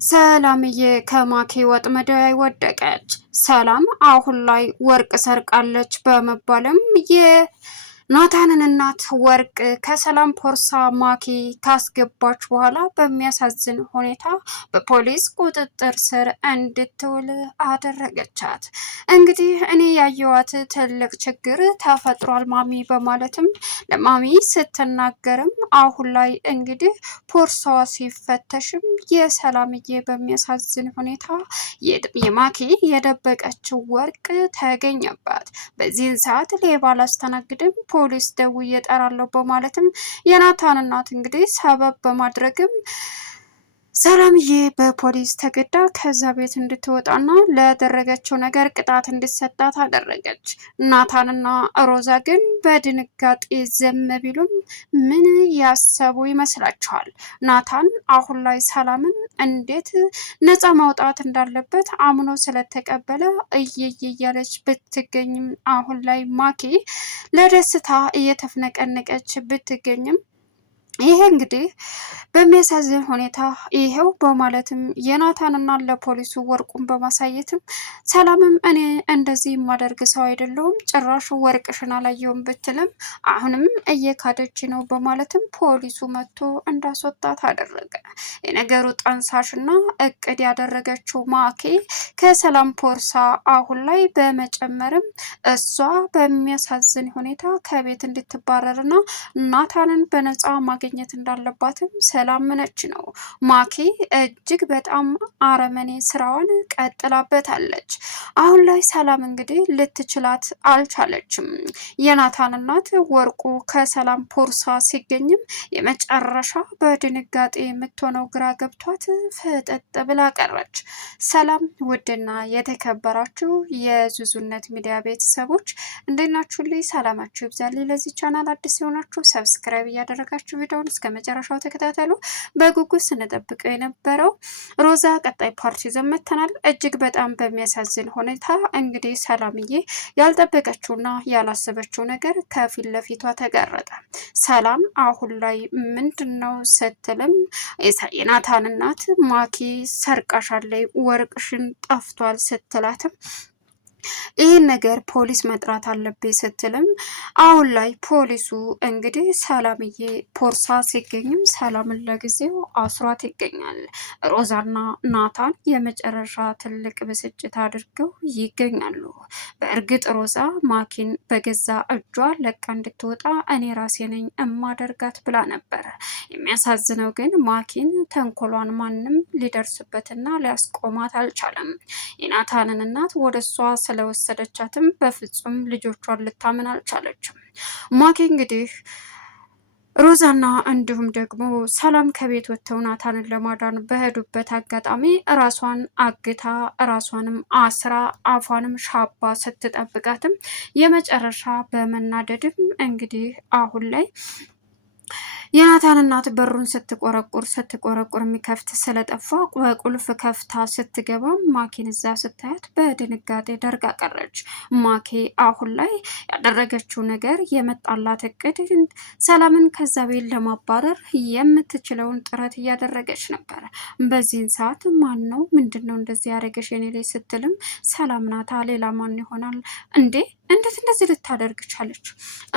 ሰላምዬ ከማኪ ወጥመድ ላይ ወደቀች። ሰላም አሁን ላይ ወርቅ ሰርቃለች በመባልም ናታንን እናት ወርቅ ከሰላም ፖርሳ ማኪ ካስገባች በኋላ በሚያሳዝን ሁኔታ በፖሊስ ቁጥጥር ስር እንድትውል አደረገቻት። እንግዲህ እኔ ያየዋት ትልቅ ችግር ተፈጥሯል ማሚ በማለትም ለማሚ ስትናገርም አሁን ላይ እንግዲህ ፖርሳዋ ሲፈተሽም የሰላምዬ በሚያሳዝን ሁኔታ የማኪ የደበቀችው ወርቅ ተገኘባት። በዚህን ሰዓት ሌባ አላስተናግድም ፖሊስ ደውዬ እጠራለሁ በማለትም የናታን እናት እንግዲህ ሰበብ በማድረግም ሰላምዬ በፖሊስ ተገዳ ከዛ ቤት እንድትወጣና ለደረገችው ነገር ቅጣት እንዲሰጣት አደረገች። ናታንና ሮዛ ግን በድንጋጤ ዝም ቢሉም ምን ያሰቡ ይመስላችኋል? ናታን አሁን ላይ ሰላምን እንዴት ነፃ ማውጣት እንዳለበት አምኖ ስለተቀበለ እየየ እያለች ብትገኝም አሁን ላይ ማኪ ለደስታ እየተፍነቀነቀች ብትገኝም ይሄ እንግዲህ በሚያሳዝን ሁኔታ ይሄው በማለትም የናታንና ለፖሊሱ ወርቁን በማሳየትም ሰላምም እኔ እንደዚህ የማደርግ ሰው አይደለሁም ጭራሽ ወርቅሽን አላየውም ብትልም አሁንም እየካደች ነው በማለትም ፖሊሱ መጥቶ እንዳስወጣት አደረገ። የነገሩ ጠንሳሽና እቅድ ያደረገችው ማኪ ከሰላም ፖርሳ አሁን ላይ በመጨመርም እሷ በሚያሳዝን ሁኔታ ከቤት እንድትባረርና ናታንን በነፃ ማግኘት እንዳለባትም ስላመነች ነው። ማኪ እጅግ በጣም አረመኔ ስራዋን ቀጥላበታለች። አሁን ላይ ሰላም እንግዲህ ልትችላት አልቻለችም። የናታን እናት ወርቁ ከሰላም ፖርሳ ሲገኝም የመጨረሻ በድንጋጤ የምትሆነው ግራ ገብቷት ፍጥጥ ብላ ቀረች። ሰላም ውድና የተከበራችሁ የዙዙነት ሚዲያ ቤተሰቦች እንዴት ናችሁ? ሰላማችሁ ይብዛልኝ። ለዚህ ቻናል አዲስ የሆናችሁ ሰብስክራይብ እያደረጋችሁ ቪዲዮውን እስከ መጨረሻው ተከታተሉ። በጉጉት ስንጠብቀው የነበረው ሮዛ ቀጣይ ፓርቲ ይዘን መጥተናል። እጅግ በጣም በሚያሳዝን ሁኔታ እንግዲህ ሰላምዬ ያልጠበቀችውና ያላሰበችው ነገር ከፊት ለፊቷ ተጋረጠ። ሰላም አሁን ላይ ምንድነው ስትልም የናታን እናት ማኪ ሰርቃሻለይ ወርቅሽን ጠፍቷል ስትላትም ይህን ነገር ፖሊስ መጥራት አለብኝ ስትልም አሁን ላይ ፖሊሱ እንግዲህ ሰላምዬ ፖርሳ ሲገኝም ሰላምን ለጊዜው አስሯት ይገኛል። ሮዛና ናታን የመጨረሻ ትልቅ ብስጭት አድርገው ይገኛሉ። በእርግጥ ሮዛ ማኪን በገዛ እጇ ለቃ እንድትወጣ እኔ ራሴ ነኝ እማደርጋት ብላ ነበር። የሚያሳዝነው ግን ማኪን ተንኮሏን ማንም ሊደርስበትና ሊያስቆማት አልቻለም። የናታንን እናት ወደ እሷ ስለወሰደቻትም በፍጹም ልጆቿን ልታምን አልቻለችም። ማኪ እንግዲህ ሮዛና እንዲሁም ደግሞ ሰላም ከቤት ወጥተው ናታንን ለማዳን በሄዱበት አጋጣሚ ራሷን አግታ ራሷንም አስራ አፏንም ሻባ ስትጠብቃትም የመጨረሻ በመናደድም እንግዲህ አሁን ላይ የናታን እናት በሩን ስትቆረቁር የሚከፍት ስለጠፋ በቁልፍ ከፍታ ስትገባም ማኪን እዛ ስታያት በድንጋጤ ደርጋ ቀረች። ማኪ አሁን ላይ ያደረገችው ነገር የመጣላት እቅድ ሰላምን ከዛ ቤት ለማባረር የምትችለውን ጥረት እያደረገች ነበር። በዚህን ሰዓት ማን ነው ምንድን ነው እንደዚህ ያደረገሽ የኔ ላይ ስትልም ሰላም ናታ ሌላ ማን ይሆናል እንዴ እንዴት እንደዚህ ልታደርግ ቻለች?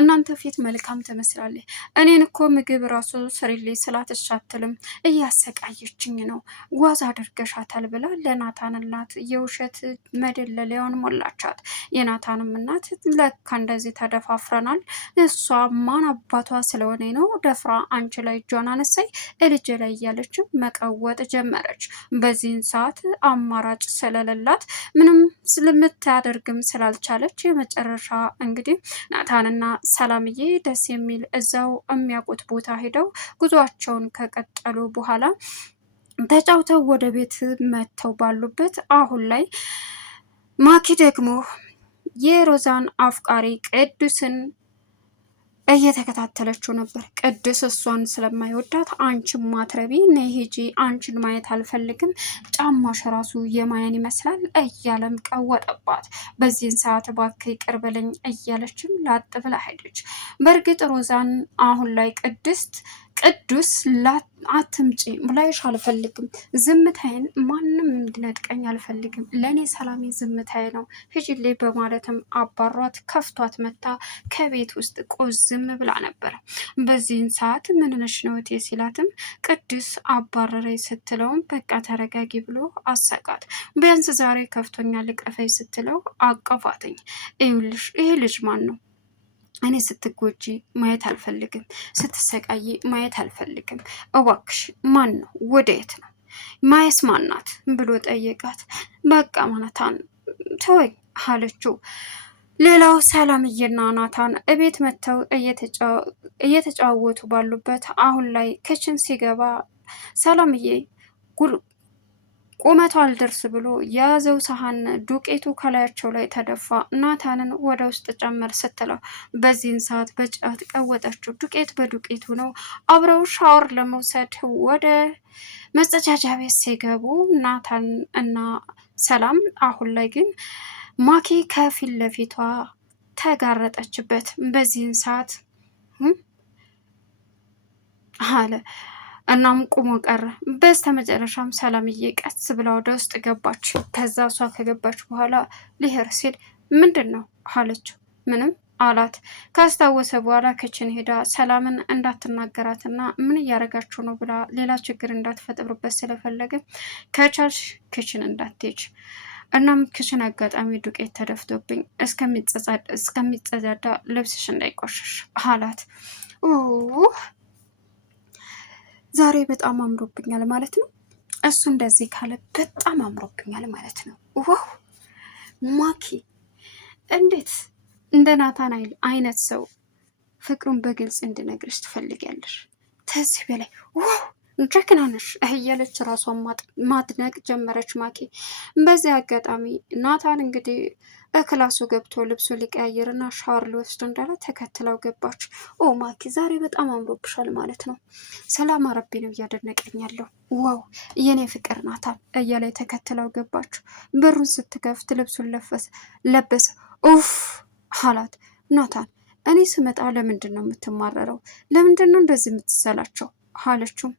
እናንተ ፊት መልካም ትመስላለች። እኔን እኮ ምግብ ራሱ ስሪልኝ ስላት እሺ አትልም፣ እያሰቃየችኝ ነው፣ ዋዛ አድርገሻታል ብላ ለናታን እናት የውሸት መደለሊያውን ሞላቻት። የናታንም እናት ለካ እንደዚህ ተደፋፍረናል፣ እሷ ማን አባቷ ስለሆነ ነው ደፍራ አንቺ ላይ እጇን አነሳይ ልጅ ላይ እያለችም መቀወጥ ጀመረች። በዚህን ሰዓት አማራጭ ስለሌላት ምንም ስለምታደርግም ስላልቻለች የመጨረሻ እንግዲህ ናታንና ሰላምዬ ደስ የሚል እዛው የሚያውቁት ቦታ ሄደው ጉዟቸውን ከቀጠሉ በኋላ ተጫውተው ወደ ቤት መጥተው ባሉበት አሁን ላይ ማኪ ደግሞ የሮዛን አፍቃሪ ቅዱስን እየተከታተለችው ነበር። ቅዱስ እሷን ስለማይወዳት አንቺን ማትረቢ ነይ ሂጂ፣ አንቺን ማየት አልፈልግም፣ ጫማሽ ራሱ የማያን ይመስላል እያለም ቀወጠባት። በዚህን ሰዓት እባክህ ይቅር በለኝ እያለችም ላጥ ብላ ሄደች። በእርግጥ ሮዛን አሁን ላይ ቅድስት ቅዱስ አትምጪ ብላይሽ አልፈልግም። ዝምታዬን ማንም እንዲነጥቀኝ አልፈልግም። ለእኔ ሰላሜ ዝምታዬ ነው። ሂጂልኝ በማለትም አባሯት ከፍቷት መታ ከቤት ውስጥ ቆዝም ብላ ነበረ። በዚህን ሰዓት ምንነሽ ነው እቴ ሲላትም ቅዱስ አባረረኝ ስትለውም በቃ ተረጋጊ ብሎ አሰቃት። ቢያንስ ዛሬ ከፍቶኛል ልቀፈኝ ስትለው አቀፋትኝ። ይኸውልሽ ይሄ ልጅ ማን ነው? እኔ ስትጎጂ ማየት አልፈልግም፣ ስትሰቃይ ማየት አልፈልግም። እባክሽ ማን ነው? ወደየት ነው? ማየስ ማናት ብሎ ጠየቃት። በቃ ናታን ተወኝ አለችው። ሌላው ሰላምዬና ናታን እቤት መጥተው እየተጫወቱ ባሉበት አሁን ላይ ክችን ሲገባ ሰላምዬ ቁመቱ አልደርስ ብሎ የያዘው ሰሃን ዱቄቱ ከላያቸው ላይ ተደፋ። ናታንን ወደ ውስጥ ጨመር ስትለው በዚህን ሰዓት በጫት ቀወጠችው። ዱቄት በዱቄቱ ነው። አብረው ሻወር ለመውሰድ ወደ መጸዳጃ ቤት ሲገቡ ናታን እና ሰላም አሁን ላይ ግን ማኪ ከፊት ለፊቷ ተጋረጠችበት። በዚህን ሰዓት አለ እናም ቁሞ ቀረ። በስተ መጨረሻም ሰላምዬ ቀስ ብላ ወደ ውስጥ ገባች። ከዛ እሷ ከገባች በኋላ ሊሄር ሲል ምንድን ነው አለችው። ምንም አላት። ካስታወሰ በኋላ ክችን ሄዳ ሰላምን እንዳትናገራትና ምን እያደረጋችሁ ነው ብላ ሌላ ችግር እንዳትፈጥሩበት ስለፈለገ ከቻልሽ ክችን እንዳትሄጅ፣ እናም ክችን አጋጣሚ ዱቄት ተደፍቶብኝ እስከሚጸዳዳ ልብስሽ እንዳይቆሽሽ አላት። ዛሬ በጣም አምሮብኛል ማለት ነው። እሱ እንደዚህ ካለ በጣም አምሮብኛል ማለት ነው። ዋው ማኪ እንዴት እንደ ናታን አይነት ሰው ፍቅሩን በግልጽ እንድነግርሽ ትፈልጊያለሽ? ከዚህ በላይ ዋው ጀግና ነሽ እያለች ራሷን ማድነቅ ጀመረች ማኪ። በዚህ አጋጣሚ ናታን እንግዲህ ክላሱ ገብቶ ልብሱ ሊቀያየርና ሻወር ሊወስድ እንዳለ ተከትለው ገባች። ኦ ማኪ ዛሬ በጣም አምሮብሻል ማለት ነው። ሰላም አረቢ ነው እያደነቀኝ ያለው። ዋው የኔ ፍቅር ናታን እያለ ተከትለው ገባች። በሩን ስትከፍት ልብሱን ለበሰ። ኡፍ አላት። ናታን እኔ ስመጣ ለምንድን ነው የምትማረረው? ለምንድን ነው እንደዚህ የምትሰላቸው አለችው።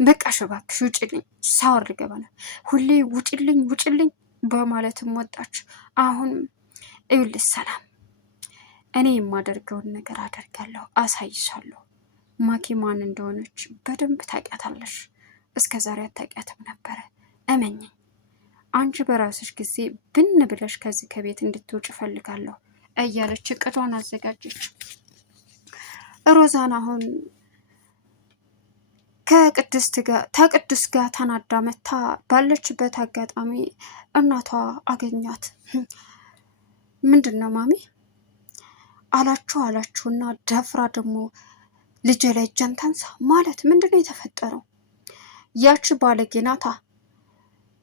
በቃ እባክሽ ውጭልኝ፣ ሻወር ልገባ ነው፣ ሁሌ ውጭልኝ በማለትም ወጣች። አሁን ይኸውልሽ ሰላም፣ እኔ የማደርገውን ነገር አደርጋለሁ፣ አሳይሻለሁ። ማኪ ማን እንደሆነች በደንብ ታውቂያታለሽ። እስከ ዛሬ አታውቂያትም ነበረ። እመኝኝ፣ አንቺ በራስሽ ጊዜ ብን ብለሽ ከዚህ ከቤት እንድትውጭ እፈልጋለሁ እያለች እቅዷን አዘጋጀች። ሮዛን አሁን ከቅዱስ ጋር ተናዳ መታ ባለችበት አጋጣሚ እናቷ አገኛት። ምንድን ነው ማሚ አላችሁና ደፍራ ደግሞ ልጄ ላይ እጇን ታንሳ ማለት ምንድን ነው የተፈጠረው? ያቺ ባለጌ ናታ።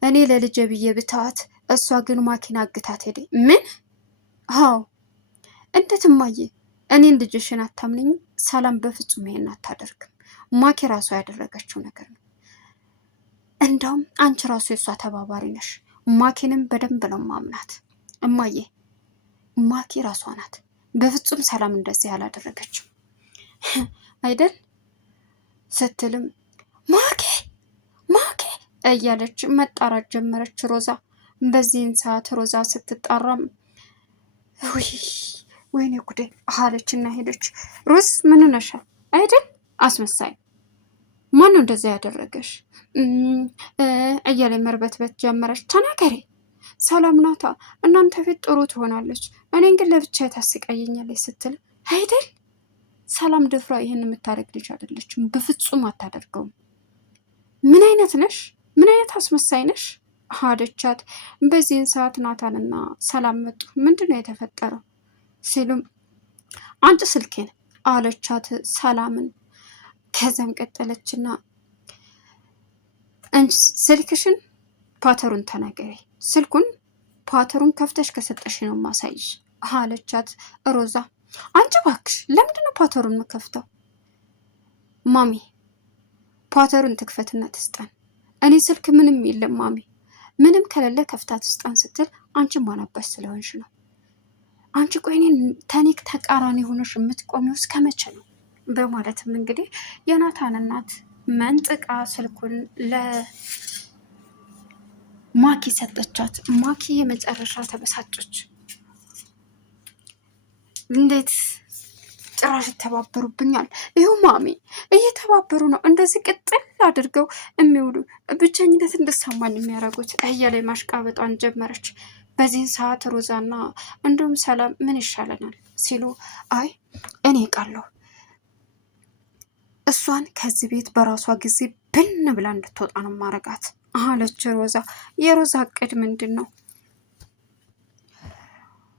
እኔ ለልጄ ብዬ ብተዋት፣ እሷ ግን ማኪና አግታት ሄደ። ምን? አዎ እንዴት እማዬ፣ እኔን ልጅሽን አታምነኝም? ሰላም በፍጹም ይሄን አታደርግም። ማኪ ራሷ ያደረገችው ነገር ነው። እንደውም አንቺ ራሱ የእሷ ተባባሪ ነሽ። ማኪንም በደንብ ነው ማምናት እማዬ። ማኪ ራሷ ናት። በፍጹም ሰላም እንደዚህ ያላደረገችው አይደል ስትልም ማኪ እያለች መጣራት ጀመረች ሮዛ። በዚህን ሰዓት ሮዛ ስትጣራም ወይኔ ጉዴ አለች እና ሄደች። ሮዝ ምን ነሻል አይደል አስመሳይ፣ ማነው እንደዛ ያደረገሽ እያለ መርበትበት ጀመረች። ተናገሪ፣ ሰላም ናታ እናንተ ፊት ጥሩ ትሆናለች፣ እኔን ግን ለብቻ ታስቀየኛለች ስትል አይደል። ሰላም ድፍራ ይህን የምታደርግ ልጅ አይደለችም፣ በፍጹም አታደርገውም። ምን አይነት ነሽ? ምን አይነት አስመሳይ ነሽ አለቻት። በዚህን ሰዓት ናታንና ሰላም መጡ። ምንድን ነው የተፈጠረው ሲሉም አንቺ ስልኬን አለቻት ሰላምን። ከዛም ቀጠለችና እንጂ ስልክሽን ፓተሩን ተናገሪ፣ ስልኩን ፓተሩን ከፍተሽ ከሰጠሽ ነው ማሳይሽ አለቻት ሮዛ። አንቺ እባክሽ ለምንድን ነው ፓተሩን የምከፍተው? ማሚ ፓተሩን ትክፈትና ትስጣን። እኔ ስልክ ምንም የለም ማሚ፣ ምንም ከሌለ ከፍታ ትስጣን ስትል አንቺ ማናባሽ ስለሆንሽ ነው። አንቺ ቆይ እኔን ተኒክ ተቃራኒ ሆነሽ የምትቆሚው እስከ መቼ ነው? በማለትም እንግዲህ የናታን እናት መንጥቃ ስልኩን ለማኪ ሰጠቻት። ማኪ የመጨረሻ ተበሳጨች። እንዴት ጭራሽ ይተባበሩብኛል? ይሁ ማሚ እየተባበሩ ነው እንደዚህ ቅጥል አድርገው የሚውሉ ብቸኝነት እንድሰማን የሚያደርጉት እያለ ማሽቃበጧን ጀመረች። በዚህን ሰዓት ሮዛና እንዲሁም ሰላም ምን ይሻለናል ሲሉ አይ እኔ ቃለሁ እሷን ከዚህ ቤት በራሷ ጊዜ ብን ብላ እንድትወጣ ነው ማረጋት አለች ሮዛ። የሮዛ እቅድ ምንድን ነው?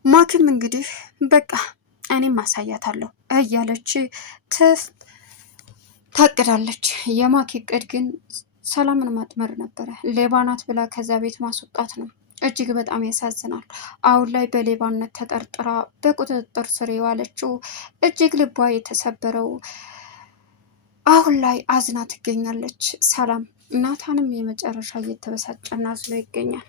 ማኪም እንግዲህ በቃ እኔም ማሳያታለሁ እያለች ታቅዳለች። የማኪ እቅድ ግን ሰላምን ማጥመር ነበረ። ሌባ ናት ብላ ከዛ ቤት ማስወጣት ነው። እጅግ በጣም ያሳዝናል። አሁን ላይ በሌባነት ተጠርጥራ በቁጥጥር ስር የዋለችው እጅግ ልቧ የተሰበረው አሁን ላይ አዝና ትገኛለች። ሰላም ናታንም የመጨረሻ እየተበሳጨና አዝሎ ይገኛል።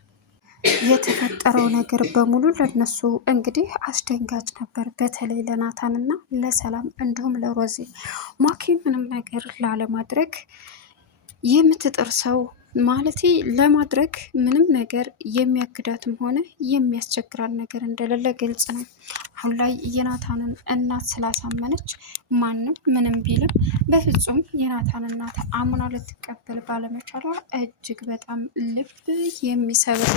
የተፈጠረው ነገር በሙሉ ለነሱ እንግዲህ አስደንጋጭ ነበር። በተለይ ለናታን እና ለሰላም እንዲሁም ለሮዚ። ማኪ ምንም ነገር ላለማድረግ የምትጥር ሰው ማለት ለማድረግ ምንም ነገር የሚያግዳትም ሆነ የሚያስቸግራል ነገር እንደሌለ ግልጽ ነው። አሁን ላይ የናታንን እናት ስላሳመነች ማንም ምንም ቢልም በፍጹም የናታን እናት አምና ልትቀበል ባለመቻሏ እጅግ በጣም ልብ የሚሰብር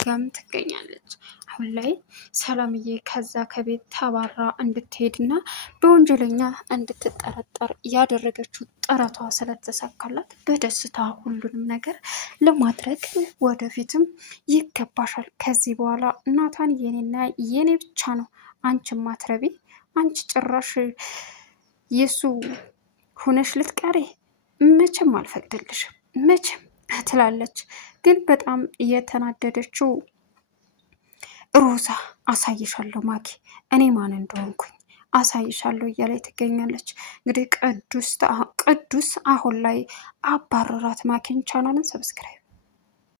ጋም ትገኛለች። አሁን ላይ ሰላምዬ ከዛ ከቤት ተባራ እንድትሄድና በወንጀለኛ እንድትጠረጠር ያደረገችው ጥረቷ ስለተሳካላት በደስታ ሁሉንም ነገር ለማድረግ ወደፊትም ይገባሻል። ከዚህ በኋላ ናታን የኔና የኔ ብቻ ነው። አንቺ ማትረቢ፣ አንቺ ጭራሽ የሱ ሁነሽ ልትቀሪ መቼም አልፈቅድልሽም መቼም ትላለች። ግን በጣም የተናደደችው ሮዛ አሳይሻለሁ ማኪ እኔ ማን እንደሆንኩኝ አሳይሻለሁ እያለ ትገኛለች። እንግዲህ ቅዱስ አሁን ላይ አባረራት። ማኪን ቻናልን ሰብስክራይብ